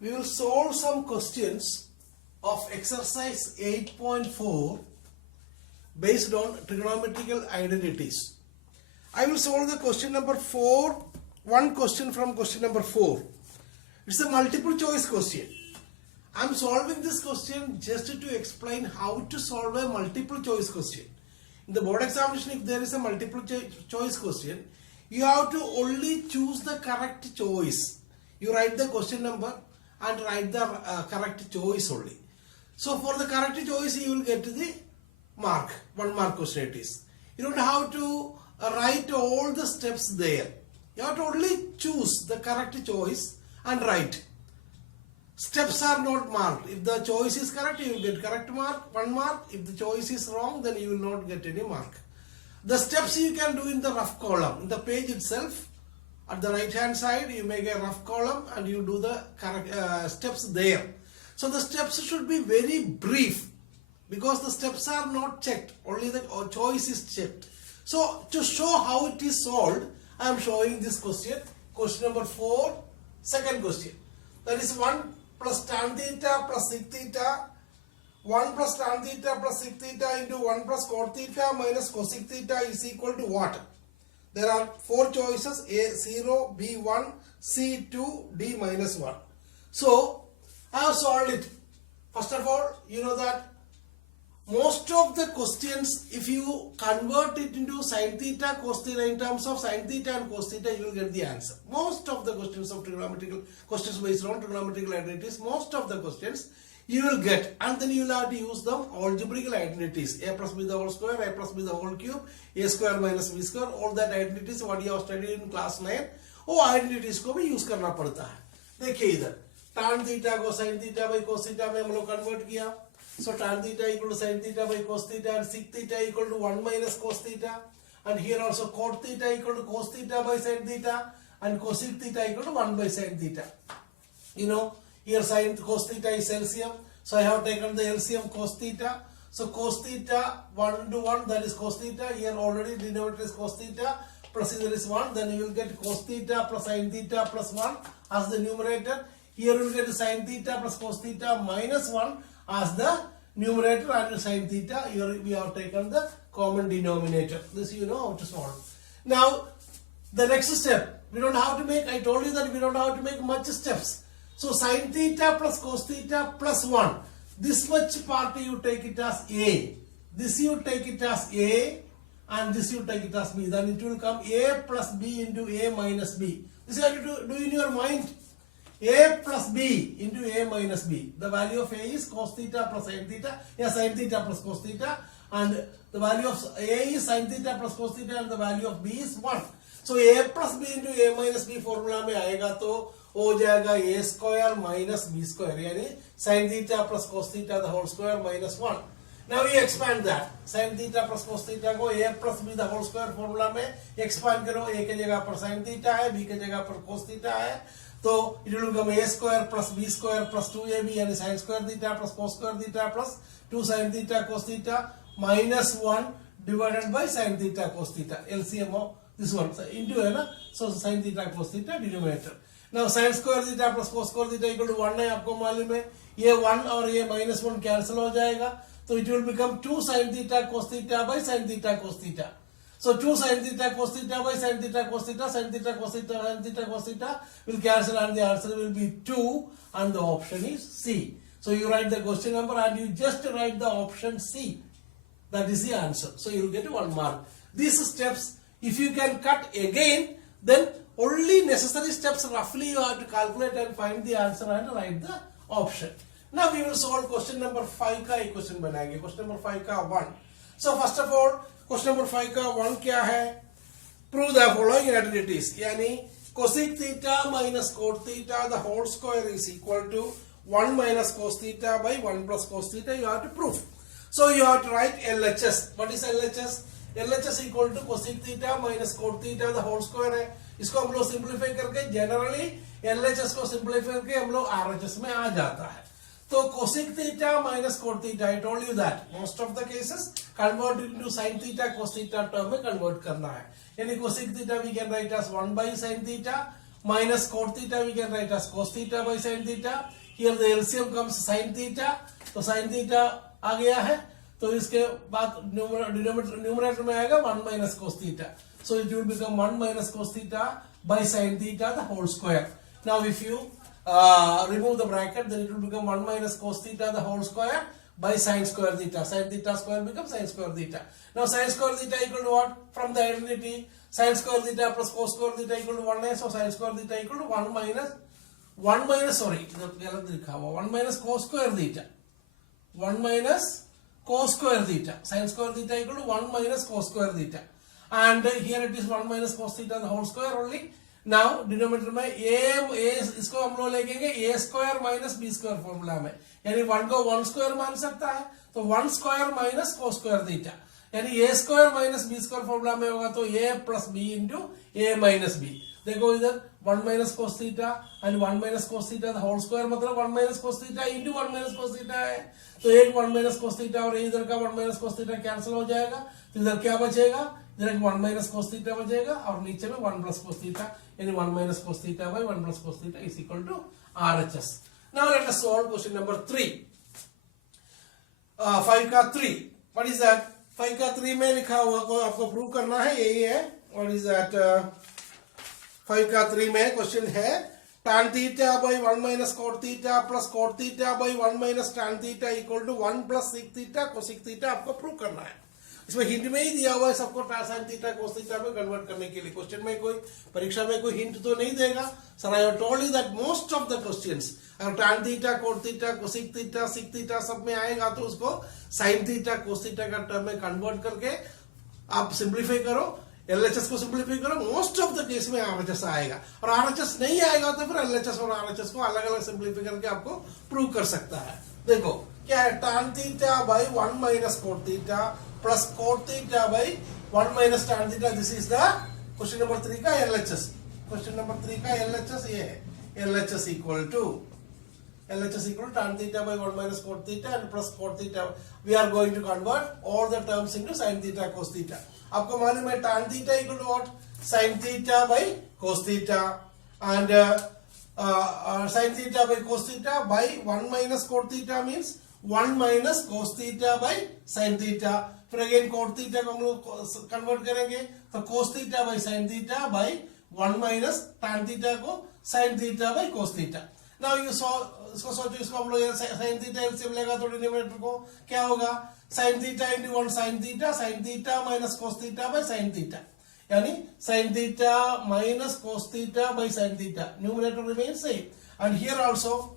we will solve some questions of exercise 8.4 based on trigonometrical identities. I will solve the question number 4, one question from question number 4. It's a multiple choice question. I am solving this question just to explain how to solve a multiple choice question. In the board examination, if there is a multiple choice question, you have to only choose the correct choice. You write the question number and write the correct choice only. So for the correct choice, you will get the mark, 1 mark question it is. You don't have to write all the steps there. You have to only choose the correct choice and write. Steps are not marked. If the choice is correct, you will get correct mark, 1 mark. If the choice is wrong, then you will not get any mark. The steps you can do in the rough column. In the page itself, at the right hand side, you make a rough column and you do the correct steps there. So the steps should be very brief because the steps are not checked. Only the choice is checked. So to show how it is solved, I am showing this question. Question number 4, second question. That is 1 plus tan theta plus sec theta. 1 plus tan theta plus sec theta into 1 plus cot theta minus cosec theta is equal to what? There are 4 choices, A0, B1, C2, D minus 1. So, I have solved it. First of all, you know that most of the questions, if you convert it into sin theta, cos theta, in terms of sin theta and cos theta, you will get the answer. Most of the questions of trigonometrical, questions based on trigonometrical identities, most of the questions you will get, and then you will have to use them algebraical identities. A plus b the whole square, a plus b the whole cube, a square minus b square, all that identities what you have studied in class 9, वो identities को भी use करना पड़ता है. देखिए इधर tan theta को sin theta by cos theta में हम लोग convert किया. So tan theta equal to sin theta by cos theta and sec theta equal to 1 minus cos theta, and here also cot theta equal to cos theta by sin theta and cosec theta equal to 1 by sin theta. You know, here sin cos theta is LCM, so I have taken the LCM cos theta. So cos theta 1 to 1, that is cos theta. Here already denominator is cos theta, plus there is 1, then you will get cos theta plus sin theta plus 1 as the numerator. Here you will get sin theta plus cos theta minus 1 as the numerator, and sin theta here we have taken the common denominator. This you know how to solve. Now the next step, we don't have to make, I told you that we don't have to make much steps. So sin theta plus cos theta plus 1, this much part you take it as A, this you take it as A, and this you take it as B. Then it will come A plus B into A minus B. This you have to do in your mind. A plus B into A minus B. The value of A is cos theta plus sin theta. Yeah, sin theta plus cos theta. And the value of A is sin theta plus cos theta, and the value of B is 1. So A plus B into A minus B formula में आएगा तो हो जाएगा A square minus B square. यानी sin theta plus cos theta the whole square minus 1. Now we expand that. Sin theta plus cos theta को A plus B the whole square formula में expand करो. A के जगह पर sin theta है, B के जगह पर cos theta है. So it will become A square plus B square plus 2AB and sin square theta plus cos square theta plus 2 sin theta cos theta minus 1 divided by sin theta cos theta. LCM of this one. So into है ना, so sin theta cos theta denominator. Now sin square theta plus cos square theta equal to 1 है, आपको मालूम है. ये 1 और ये minus 1 cancel हो जाएगा. So it will become 2 sin theta cos theta by sin theta cos theta. So 2 sin theta cos theta by sin theta cos theta, sin theta cos theta, sin theta cos theta will cancel, and the answer will be 2, and the option is C. So you write the question number and you just write the option C. That is the answer. So you will get 1 mark. These steps, if you can cut again, then only necessary steps roughly you have to calculate and find the answer and write the option. Now we will solve question number 5 का एक question बनाएंगे. Question number 5 का 1. So first of all, question number 5 का 1 क्या है? Prove the following identities. यानी cosec theta minus cot theta the whole square is equal to 1 minus cos theta by 1 plus cos theta. You have to prove. So you have to write LHS. What is LHS? LHS equal to cosec theta minus cot theta the whole square है. इसको हम लोग simplify करके generally LHS को simplify करके हम लोग RHS में आ जाता है. So cosec theta minus cot theta, I told you that most of the cases convert into sin theta cos theta term में convert करना है. यानी cosec theta we can write as 1 by sin theta minus cot theta we can write as cos theta by sin theta. Here the LCM comes sin theta, तो sin theta आ गया है, तो इसके बाद न्यूमरेटर में आएगा 1 minus cos theta. So it will become 1 minus cos theta by sin theta the whole square. Now if you remove the bracket, then it will become 1 minus cos theta the whole square by sin square theta. Sin theta square becomes sin square theta. Now sin square theta equal to what? From the identity, sin square theta plus cos square theta equal to 1, so sin square theta equal to 1 minus 1 minus cos square theta. 1 minus cos square theta. Sin square theta equal to 1 minus cos square theta. And here it is 1 minus cos theta the whole square only. Now denominator में a इसको हम लोग लेंगे a square minus b square formula में, यानी 1 को 1 square मान सकता है, तो 1 square minus cos square theta, यानी a square minus b square formula में होगा तो a plus b into a minus b. देखो इधर 1 minus cos theta and 1 minus cos theta the whole square मतलब 1 minus cos theta into 1 minus cos theta है, तो एक 1 माइनस cos थीटा और इधर का 1 माइनस cos थीटा कैंसिल हो जाएगा, तो इधर क्या बचेगा, इधर 1 माइनस cos थीटा बचेगा और नीचे में 1 प्लस cos थीटा, यानी 1 minus cos theta by 1 plus cos theta is equal to RHS. Now let us solve question number 3. 5 का 3. What is that? 5 का 3 में लिखा हुआ को आपको प्रूव करना है, यही है. What is that? 5 का 3 में क्वेश्चन है tan theta by 1 minus cot theta plus cot theta by 1 minus tan theta equal to 1 plus sec theta cosec theta आपको प्रूव करना है. इसमें हिंट में ही दिया हुआ है सबको sin थीटा cos थीटा में कन्वर्ट करने के लिए. क्वेश्चन में कोई परीक्षा में कोई हिंट तो नहीं देगा. Sir I have told you that most of the questions अगर tan theta cot theta cosec theta sec theta सब में आएगा तो उसको sin थीटा cos थीटा का टर्म में कन्वर्ट करके आप सिंप्लीफाई करो, LHS को सिंप्लीफाई करो, मोस्ट ऑफ द केस में RHS आएगा. और RHS नहीं आएगा तो फिर LHS और RHS को अलग अलग सिंप्लीफाई करके आपको प्रूव कर सकता है. देखो क्या है, tan theta by 1 minus cot theta plus cot theta by 1 minus tan theta. This is the question number 3 का LHS. Question number 3 का LHS ये है. LHS equal to tan theta by 1 minus cot theta and plus cot theta. We are going to convert all the terms into sin theta cos theta. आपको मालूम है tan theta equal to what? Sin theta by cos theta and sin theta by cos theta by 1 minus cot theta means 1 minus cos theta by sin theta. फिर again cot theta को हम लोग convert करेंगे तो cos theta by sin theta by 1 minus tan theta को sin theta by cos theta. Now you saw इसको सोचो, इसको हम लोग sin theta एलसीएम लेगा तो डिनोमिनेटर को क्या होगा, sin theta into 1 sin theta minus cos theta by sin theta, यानी sin theta minus cos theta by sin theta. Numerator remains same and here also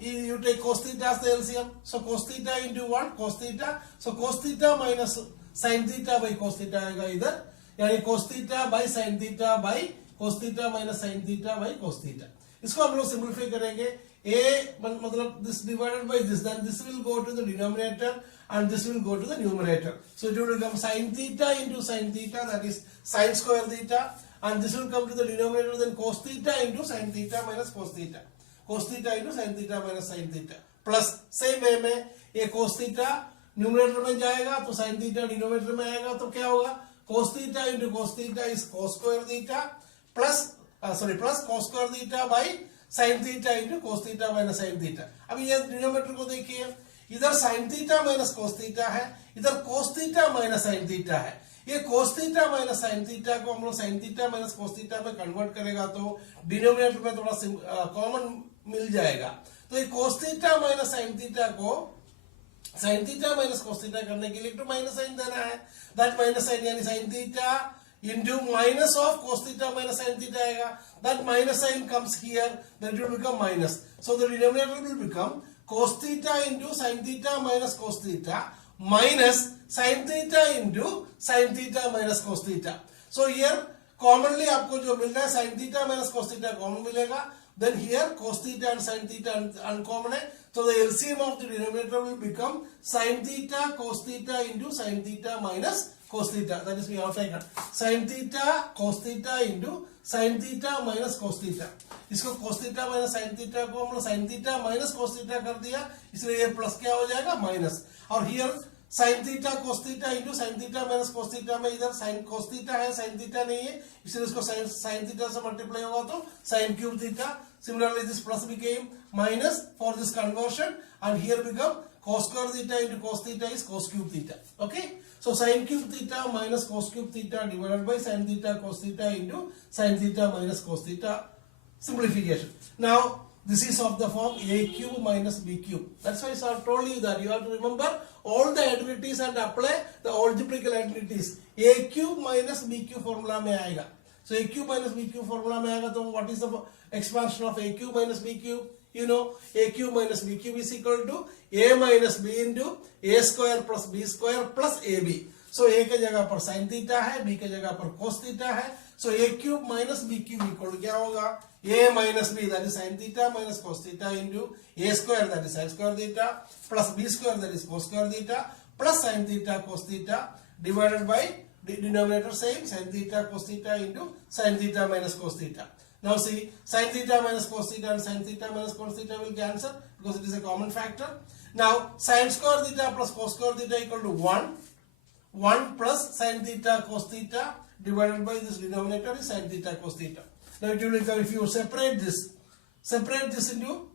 you take cos theta as the LCM, so cos theta into 1 cos theta, so cos theta minus sin theta by cos theta आएगा इधर, यानी cos theta by sin theta by cos theta minus sin theta by cos theta. इसको हम लोग simplify करेंगे, a मतलब this divided by this, then this will go to the denominator and this will go to the numerator, so it will become sin theta into sin theta, that is sin square theta, and this will come to the denominator, then cos theta into sin theta minus cos theta, cos theta into sin theta minus sin theta, plus same way में ये cos theta numerator में जाएगा तो sin theta denominator में आएगा तो क्या होगा, cos theta into cos theta is cos square theta plus cos square theta by sin theta into cos theta minus sin theta. अभी ये डिनोमिनेटर को देखिए, इधर sin theta minus cos theta है, इधर cos theta minus sin theta है. ये cos theta minus sin theta को हम लोग sin theta minus cos theta में कन्वर्ट करेगा तो डिनोमिनेटर में थोड़ा कॉमन मिल जाएगा. तो ये cos theta minus sin theta को sin theta minus cos theta करने के लिए तो माइनस साइन देना है. दैट माइनस साइन यानी sin theta into minus of cos theta minus sin theta आएगा. That minus sign comes here, then it will become minus. So the denominator will become cos theta into sin theta minus cos theta minus sin theta into sin theta minus cos theta. So here commonly आपको जो मिल रहा है sin theta minus cos theta common मिलेगा. Then here cos theta and sin theta uncommon है, so the LCM of the denominator will become sin theta cos theta into sin theta minus cos theta. That is we have taken sin theta cos theta into sin theta minus cos theta. इसको cos theta minus sin theta को हम लोग sin theta minus cos theta कर दिया, इसलिए ये plus क्या हो जाएगा माइनस. और here sine theta cos theta into sine theta minus cos theta में इधर साइन कोस थीटा है, साइन थीटा नहीं है, इसलिए इसको साइन थीटा से मल्टीप्लाई होगा तो sine cube theta. Similarly, this plus became minus for this conversion, and here become cos square theta into cos theta is cos cube theta. Okay, so sin cube theta minus cos cube theta divided by sin theta cos theta into sin theta minus cos theta. Simplification. Now this is of the form a cube minus b cube. That's why I told you that you have to remember all the identities and apply the algebraical identities. A cube minus b cube formula में आएगा. So a cube minus b cube formula में आएगा तो what is the expansion of a cube minus b cube? You know, a cube minus b cube is equal to a minus b into a square plus b square plus ab. So a के जगह पर sin theta है, b के जगह पर cos theta है. So a cube minus b cube equal to क्या होगा? A minus b, that is sin theta minus cos theta into a square, that is sin square theta plus b square, that is cos square theta plus sin theta cos theta divided by the denominator same, sin theta cos theta into sin theta minus cos theta. Now see, sin theta minus cos theta and sin theta minus cos theta will cancel because it is a common factor. Now sin square theta plus cos square theta equal to 1 plus sin theta cos theta divided by this denominator is sin theta cos theta. Now it will become, if you separate this into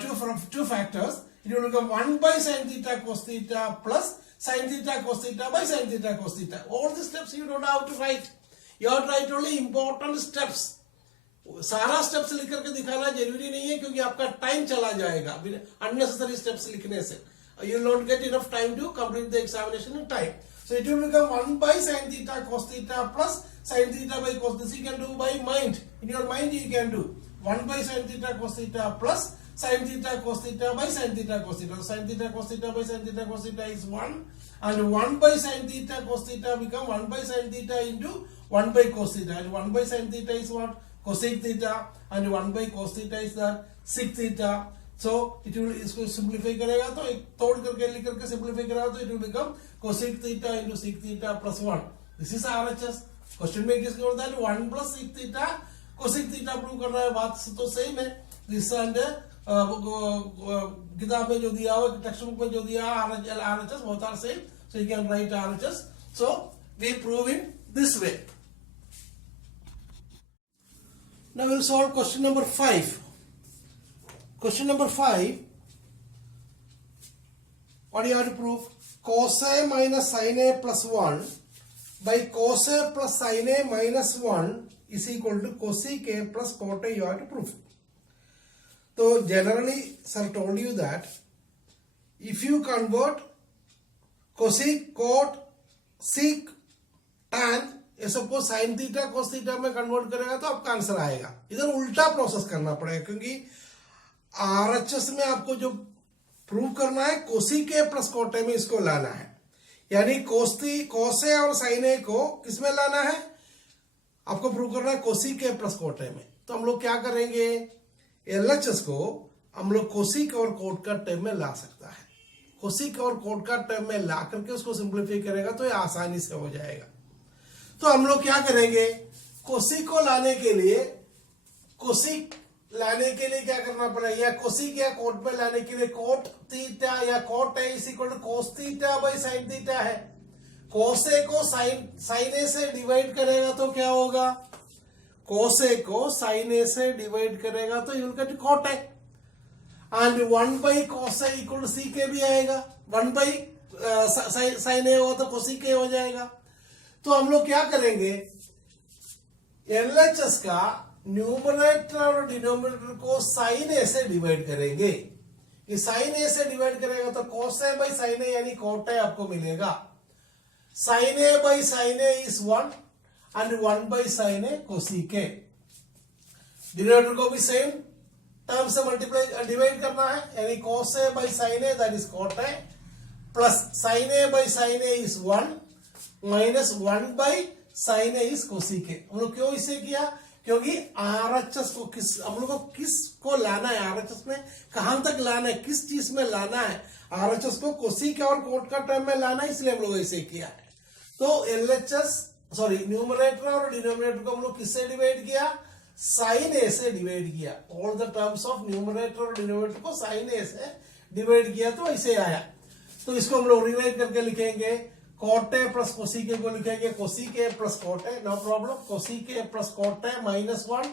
two factors, it will become 1 by sin theta cos theta plus sin theta cos theta by sin theta cos theta. All the steps you don't have to write. You have to write only important steps. सारा steps लिख करके दिखाना जरूरी नहीं है क्योंकि आपका time चला जाएगा अननेसेसरी स्टेप्स लिखने से. You will not get enough time to complete the examination in time. So it will become 1 by sin theta cos theta plus sin theta by cos. This you can do by mind. In your mind you can do 1 by sin theta cos theta plus sin theta cos theta by sin theta cos theta. Sin theta cos theta by sin theta cos theta is 1, and 1 by sin theta cos theta become 1 by sin theta into 1 by cos theta, and 1 by sin theta is what? Cosec theta, and 1 by cos theta is that sec theta. So it will, इसको simplify करेगा तो एक तोड़ करके लिख करके simplify करेगा तो it will become cosec theta into sec theta plus 1. This is RHS. Question में किसके होता है 1 plus sec theta cosec theta prove कर रहा है, बात तो सेम है. This and किताब में जो दिया हुआ, टेक्स्ट बुक में जो दिया RHS both are same. So you can write RHS. So we prove in this way. Now we will solve question number 5. Question number 5. What do you have to prove? Cos A minus sin A plus 1 by cos A plus sin A minus 1 is equal to cosec A plus cot A. You have to prove. So generally, sir told you that if you convert cosec, cot, sec, tan, ये सबको sine theta cos theta में convert करेगा तो आपका answer आएगा. इधर उल्टा process करना पड़ेगा क्योंकि आरएचएस में आपको जो प्रूव करना है cosec A plus cot A में इसको लाना है, यानी कोस ए और साइन ए को किसमें लाना है, आपको प्रूव करना है cosec A plus cot A में. तो हम लोग क्या करेंगे, एलएचएस को हम लोग कोसेक और कॉट का टर्म में ला सकता है. कोसेक और कॉट का टर्म में ला करके उसको सिंप्लीफाई करेगा तो ये आसानी से हो जाएगा. तो हम लोग क्या करेंगे, कोसेक को लाने के लिए क्या करना पड़ेगा, या कोसेक या कोट में लाने के लिए कोट थीटा या cot A is equal to cos theta by sine theta है. कोस ए को साइन ए से डिवाइड करेगा तो क्या होगा, कोस ए को साइन ए से डिवाइड करेगा तो you will get cot A, and 1 by cos A equal to C के भी आएगा. 1 बाई साइन ए हो तो कोसेक ए हो जाएगा. तो हम लोग क्या करेंगे, एलएचएस का न्यूमरेटर और डिनोमिनेटर को साइन ए से डिवाइड करेंगे. ये साइन ए से डिवाइड करेगा तो cos A by sine A यानी cot ए आपको मिलेगा. Sine A by sine A is 1 and 1 by sine A cosec A. Denominator को भी सेम टर्म से मल्टीप्लाई डिवाइड करना है, यानी cos A by sine A that is cot A plus sine A by sine A is 1 minus 1 by sine A is cosec A. हम लोग क्यों इसे किया, क्योंकि आरएचएस को हम लोग को किसको लाना है, आरएचएस में कहां तक लाना है, किस चीज में लाना है, आरएचएस को कोसेक और कोट का टर्म में लाना है, इसलिए हम लोग इसे किया है. तो एलएचएस न्यूमरेटर और डिनोमिनेटर को हम लोग किससे डिवाइड किया, साइन ए से डिवाइड किया. All the terms of numerator और डिनोमिनेटर को साइन ए से डिवाइड किया तो ऐसे आया. तो इसको हम लोग रिराइट करके लिखेंगे cot A plus cosec A को लिखेंगे cosec A plus cot A, no problem, cosec A plus cot A -1।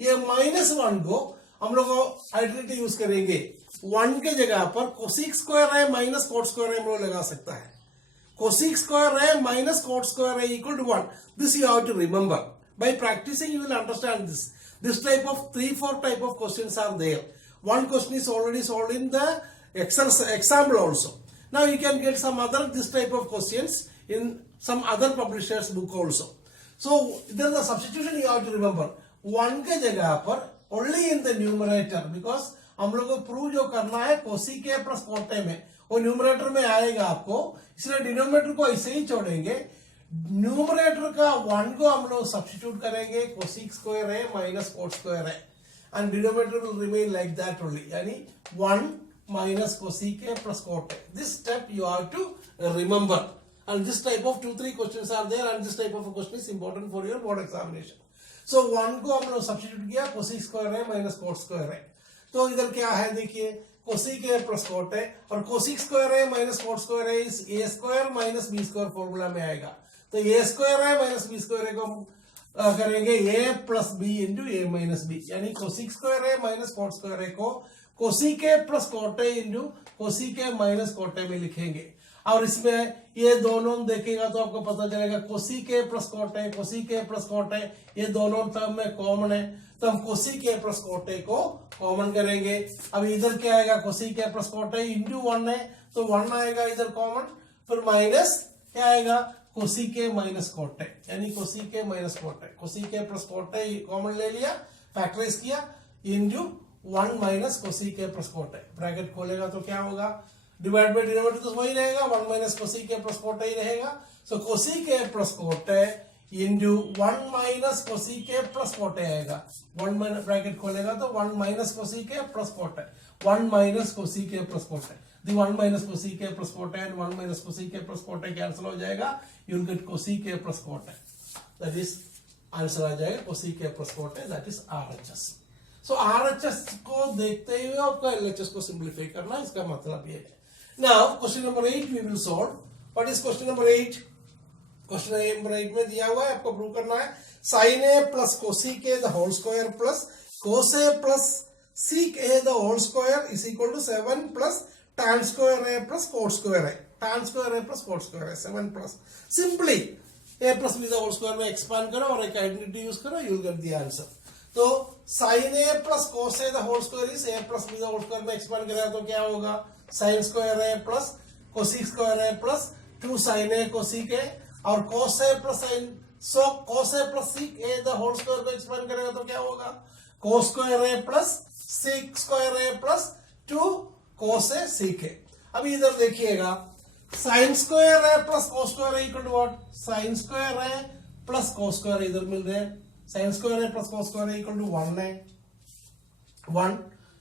ये -1 को हम लोग आइडेंटिटी यूज करेंगे, 1 के जगह पर कोसिक स्क्वायर है माइनस कॉट स्क्वायर है हम लोग लगा सकता है। कोसिक स्क्वायर है minus cot square A equal to 1। This you have to remember, by practicing you will understand this type of 3-4 type of questions are there. One question is already solved in the example also. Now you can get some other this type of questions in some other publishers book also. So there is a substitution you have to remember, 1 के जगह पर only in the numerator, because हम लोग को prove जो करना है cosec A plus cot A में, वो न्यूमरेटर में आएगा आपको, इसलिए डिनोमिनेटर को ऐसे ही छोड़ेंगे। न्यूमरेटर का 1 को हम लोग सब्स्टिट्यूट करेंगे कोसिक स्क्वायर है माइनस कॉट स्क्वायर है, and denominator will remain like that only, यानी 1 minus cosec a plus cot a. This step you have to remember, and this type of 2-3 questions are there, and this type of a question is important for your board examination. So 1 को हम लोग substitute किया, cosec square है minus cot square है, तो इधर क्या है देखिए कोसिक ए प्लस कॉट है, और कोसिक स्क्वायर है माइनस कॉट स्क्वायर है इस A square minus B square formula में आएगा। तो ए स्क्वायर है माइनस बी स्क्वायर है को हम करेंगे A plus B into A minus B, यानी कोसिक स्क्वायर है माइनस कॉट स्क्वायर है को cosec A plus cot A into cosec A minus cot A में लिखेंगे। और इसमें ये दोनों देखेगा तो आपको पता चलेगा cosec A plus cot A, cosec A plus cot A, ये दोनों टर्म में कॉमन है, तो हम cosec A plus cot A को कॉमन करेंगे। अब इधर क्या आएगा cosec A plus cot A into 1 है, तो 1 आएगा इधर कॉमन, फिर माइनस क्या आएगा cosec A minus cot A, यानी cosec A minus cot A, cosec A plus cot A common ले लिया, फैक्टराइज किया, into 1 minus cosec A plus cot A, bracket खोलेगा तो क्या होगा डिवाइड बाय डिनोमिनेटर तो वही रहेगा, 1 minus cosec A plus cot A ही रहेगा। So cosec A plus cot A into 1 minus cosec A plus cot A आएगा, 1 माइनस ब्रैकेट खोलेगा तो 1 minus cosec A plus cot A, 1 minus cosec A plus cot A, the 1 minus cosec A plus cot A and 1 minus cosec A plus cot A cancel हो जाएगा, you will get cosec A plus cot A, that is answer आ जाएगा cosec A plus cot A, that is RHS. So RHS को देखते हुए आपका LHS को simplify करना, इसका मतलब ये है। Now question number 8 we will solve. What is question number 8? Question number 8 में दिया हुआ है, आपको प्रूव करना है sine A plus cosec A the whole square plus cos A plus sec A the whole square is equal to 7 plus tan square A plus cot square A, tan square A plus cot square A 7 plus, simply A plus B the whole square में expand करो और एक identity use करो, you will get the answer. तो sine A plus cos A the whole square is A plus B the whole square में expand करेगा तो क्या होगा sine square A plus cosec square A plus 2 sine A cosec A, और cos A plus sine, so cos A plus sec A the whole square को expand करेगा तो क्या होगा कोस square A plus sec square A plus 2 cos A sec A. अभी इधर देखिएगा sine square A plus cos square A equal to what, sine square A plus cos square इधर मिल रहे हैं, sine square A plus cos square equal to 1 है, 1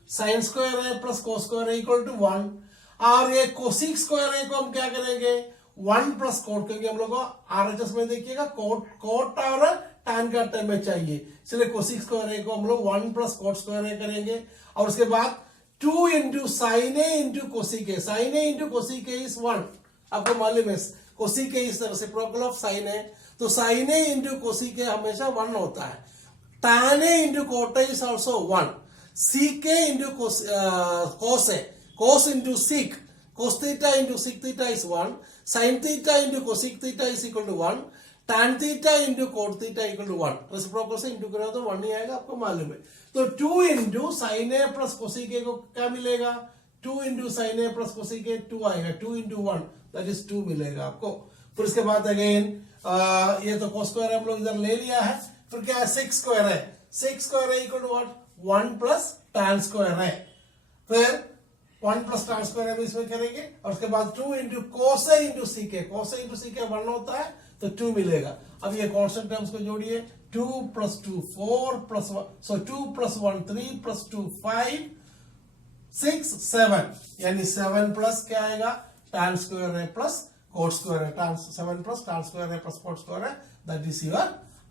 sine square A plus cos square equal to 1, और ये cosec square ए को हम क्या करेंगे 1 प्लस कोट, क्योंकि हम लोग को आरएचएस में देखिएगा कोट और टैन का टर्म में चाहिए, इसलिए कोसिक स्क्वायर ए को हम लोग 1 प्लस कोट स्क्वायर ए करेंगे, और उसके बाद 2 into sine A into cosec A, sine A into cosec A is 1, आपको मालूम है cosec A is the reciprocal of sine A, तो sine A into cosec A हमेशा 1 होता है, tan A into cot A is also 1, sec A into cos A, cos into sec, cos theta into sec theta is 1, sine theta into cosec theta is equal to 1, tan theta into cot theta equal to 1, reciprocal से into करेगा तो 1 ही आएगा, आपको मालूम है। तो 2 into sine A plus cosec A को क्या मिलेगा 2 into sine A plus cosec ए 2 आएगा, 2 इंटू 1 दैट इज 2 मिलेगा आपको। फिर उसके बाद अगेन ये तो कोस स्क्वायर हम लोग इधर ले लिया है, फिर क्या है 6 स्क्वायर है, 6 square A equal to what 1 plus tan square A, फिर 1 प्लस tan स्क्वायर है इसमें करेंगे, और उसके बाद 2 into cos A into sec A, cos A into sec ए 1 होता है तो 2 मिलेगा। अब ये कांस्टेंट टर्म्स को जोड़िए, 2 प्लस 2 4 प्लस 1, सो 2 प्लस 1 3 प्लस 2 5 6 7, यानी 7 प्लस क्या आएगा tan square A plus cot square A, tan 7 plus tan square A plus cot square A, that is your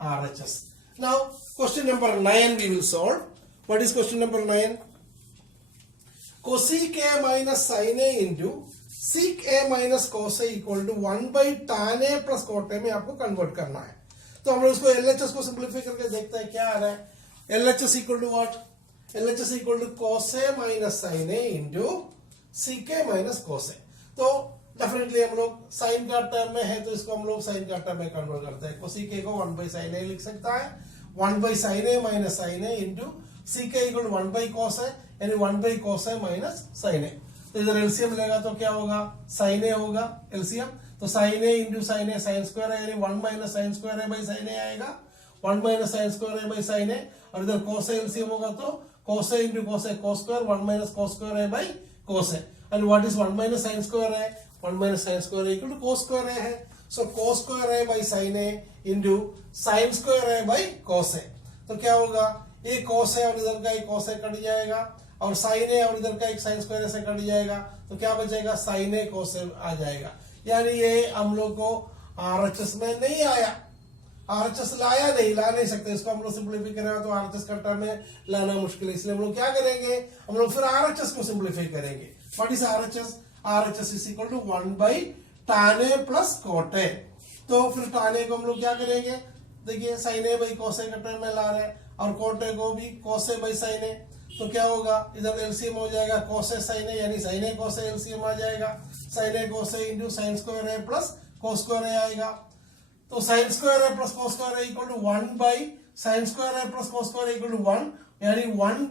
RHS। Now question number 9 we will solve. What is question number 9? Cosec A minus sine A into sec A minus cos A equal to 1 by tan A plus cot A में आपको convert करना है। तो हम लोग इसको LHS को simplify करके देखते हैं क्या आ रहा है। LHS equal to what? LHS equal to cos A minus sine A into sec A minus cos A. तो डेफिनेटली हम लोग साइन का टर्म में है तो इसको हम लोग साइन का टर्म में कन्वर्ट करते हैं। कोसिक ए को 1 बाई साइन ए लिख सकता है, 1 by sine A minus sine A into sec A equal to 1 by cos A, यानी 1 by cos A minus sine A. तो इधर एलसीएम लेगा तो क्या होगा? साइन ए होगा एलसीएम। तो sine A into sine A sine square है, यानी 1 minus sine square A by sine A आएगा, 1 minus sine square A by sine A. और इधर कोस ए एलसीएम होगा तो cos A into cos A cos square, 1 minus cos square A by cos A. And what is 1 minus sine square A? 1 minus sine square equal to cos square A है। सो cos square A by sine A into sine square A by cos A. तो क्या होगा? ये कोस है और इधर का एक कोस ए कट जाएगा, और साइन ए और इधर का एक साइन स्क्वायर से कट जाएगा, तो क्या बचेगा? साइन ए कोस ए आ जाएगा। यानी ये हम लोग को आरएचएस में नहीं आया, आरएचएस लाया नहीं, ला नहीं सकते। इसको हम लोग सिंप्लीफाई करेंगे तो आरएचएस का टर्म में लाना मुश्किल है, इसलिए हम लोग क्या करेंगे? हम लोग फिर आरएचएस को सिंप्लीफाई करेंगे। What is RHS? RHS is equal to 1 by tan A plus cot A. तो फिर tan ए को हम लोग क्या करेंगे? देखिए साइन ए बाई कोस ए का टर्म में ला रहे हैं, और कॉट ए को भी कोस ए बाई साइन ए। तो क्या होगा? इधर एलसीएम हो जाएगा कोस ए साइन ए, यानी sign A cos A LCM आ जाएगा, sine A cos A into sine square A plus cos square A आएगा। तो sine square A plus cos square A equal to 1 by sine square A plus cos square A equal to 1, यानी 1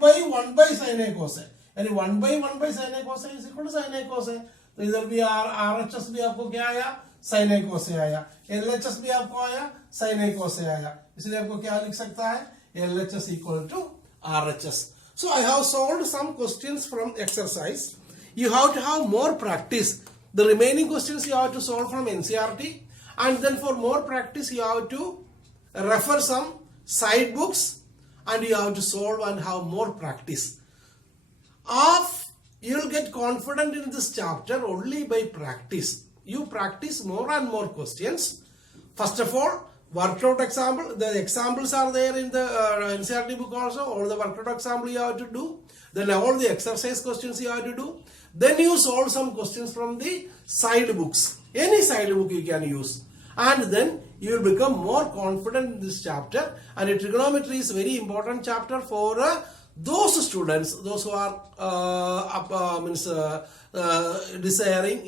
by sine A cos A, यानी 1 by sine A cos A is equal to sine A cos A. तो इधर भी RHS भी आपको क्या आया? Sign A cos ए आया। एलएचएस भी आपको आया, साइन ए कोस ए आया। इसलिए आपको क्या लिख सकता है? LHS equal to RHS. So I have solved some questions from exercise. You have to have more practice. The remaining questions you have to solve from NCERT, and then for more practice you have to refer some side books, and you have to solve and have more practice. You will get confident in this chapter only by practice. You practice more and more questions. First of all, worked out example, the examples are there in the NCERT book also. All the worked out example you have to do. Then all the exercise questions you have to do. Then you solve some questions from the side books. Any side book you can use. And then you will become more confident in this chapter. And trigonometry is very important chapter for those students, those who are desiring,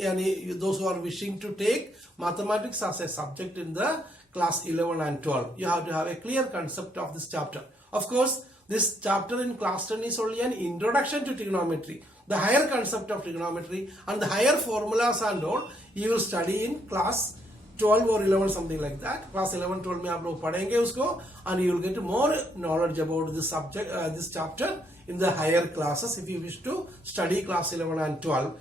those who are wishing to take mathematics as a subject in the class 11 and 12. You have to have a clear concept of this chapter. Of course, this chapter in class 10 is only an introduction to trigonometry. The higher concept of trigonometry and the higher formulas and all, you will study in class 12 or 11, something like that. Class 11, 12 में आप लोग पढ़ेंगे उसको, and you will get more knowledge about this subject, this chapter in the higher classes if you wish to study class 11 and 12,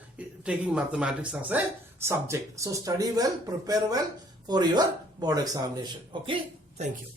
taking mathematics as a subject. So study well, prepare well for your board examination. Okay, thank you.